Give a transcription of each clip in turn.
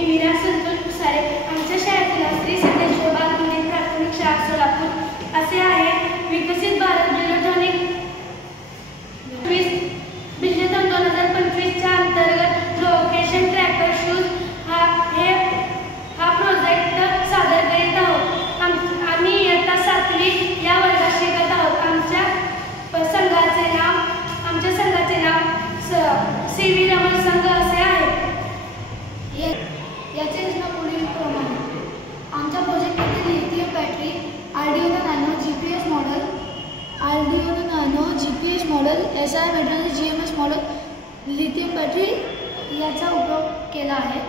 मी वीरा संतोष पुसारे. आमच्या शाळेतील श्री सिद्धेश्वर इंग्लिश प्राथमिक शाळा सोलापूर असे आहे. विकसित भारत विजन 2025 च्या अंतर्गत लोकेशन ट्रॅकर शूज हा प्रोजेक्ट सादर करीत आहोत. आम्ही इयत्ता 7वी या वर्गात शिकत आहोत. आमच्या संघाचे नाव CV रमण संघ असे आहे. याचे रचना पुढील प्रमाणे. आमच्या प्रोजेक्टमध्ये lithium battery, Arduino nano GPS model, SI Medtronic GMS model, lithium battery याचा उपयोग केला आहे.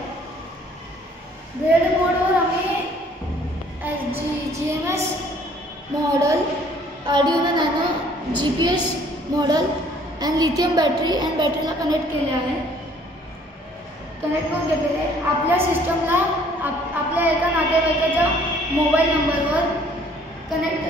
ब्रेडबोर्डवर आम्ही GMS model, Arduino nano GPS model आणि लिथियम बॅटरीला कनेक्ट केले आहे. कनेक्ट करून घेतलेले. आपल्या सिस्टमला आपल्या एका नातेवाईकाच्या मोबाईल नंबरवर कनेक्ट